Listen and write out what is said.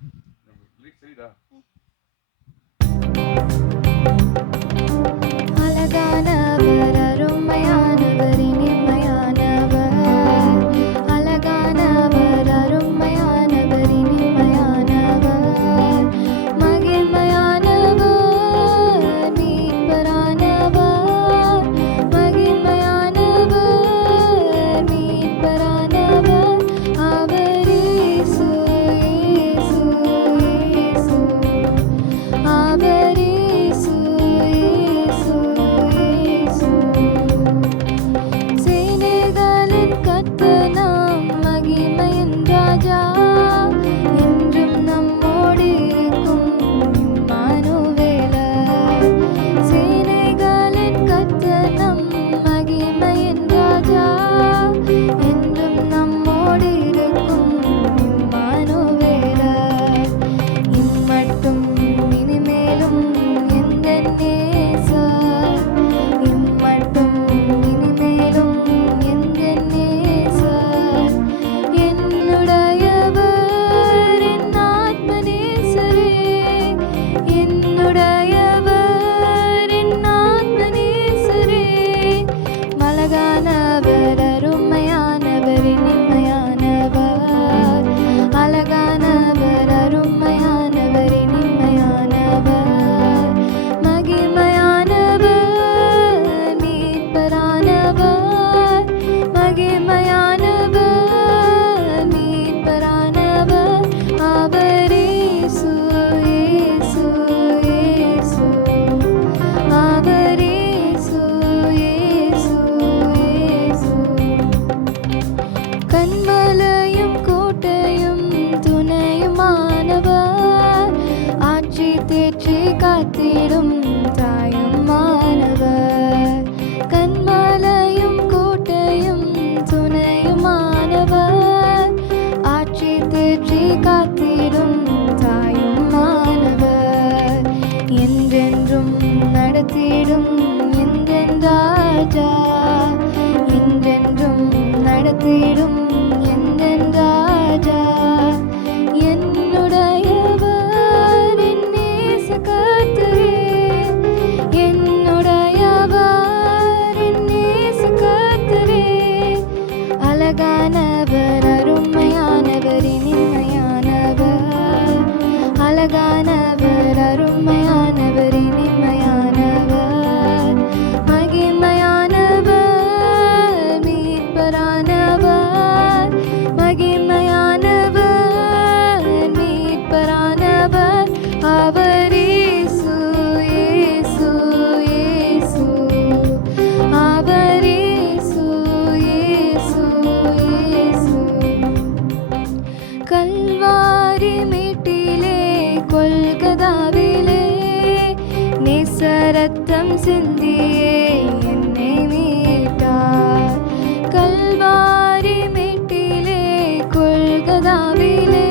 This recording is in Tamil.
சரிதா? அழகானவர் அருமையானவர் இனிமையானவர், அழகானவர் அருமையானவர் இனிமையானவர், மகிமையானவர் மீட்பரானவர், மகிமையானவர் மீட்பரானவர், அவர் இயேசு இயேசு இயேசு, அவர் இயேசு இயேசு இயேசு. சேனைகளின் கர்த்தர் நாம் மகிமையின் ராஜா, என்றும் நம்மோடு இருக்கும் இம்மானுவேலர். சேனைகளின் கர்த்தர் நம் மகிமையின் ராஜா, என்றும் நம்மோடு இருக்கும் இம்மானுவேலர். இம்மட்டும் இனிமேலும் எந்தன் நேசர், இம்மட்டும் இனிமேலும் எந்தன் நேசர், என்னுடையவர் என் ஆத்ம நேசரே, என்னுடையவர் என் ஆத்ம நேசரே. அழகானவர் அருமையானவர் இனிமையானவர், அழகானவர் அருமையானவர் இனிமையானவர், மகிமையானவர் மீட்பரானவர், மகிமையானவர் மீட்பரானவர், அவர் இயேசு இயேசு இயேசு, அவர் இயேசு இயேசு இயேசு. கன்மலையும் கோட்டையும் துணையுமானவர், ஆட்சி தேற்றி காத்திடும் தாயுமானவர். கன்மலையும் கோட்டையும் துணையுமானவர், ஆட்சி தேற்றி காத்திடும் தாயுமானவர். என்றென்றும் நடத்திடும் எந்தன் ராஜா, என்றென்றும் நடத்திடும் எந்தன் ராஜா, என்னுடையவர் என் நேச கர்த்தரே, என்னுடையவர் என் நேச கர்த்தரே. அழகானவர் அருமையானவர் இனிமையானவர், அழகானவர் அருமையானவர் இனிமையானவர், மகிமையானவர் மீட்பரானவர், மகிமையானவர் மீட்பரானவர், அவர் இயேசு இயேசு இயேசு, அவர் இயேசு இயேசு இயேசு. கல்வாரி மேட்டிலே கொல்கதாவிலே நேசரத்தம் சிந்தியே என்னை மீட்டார். கல்வாரி மேட்டிலே கொல்கதாவிலே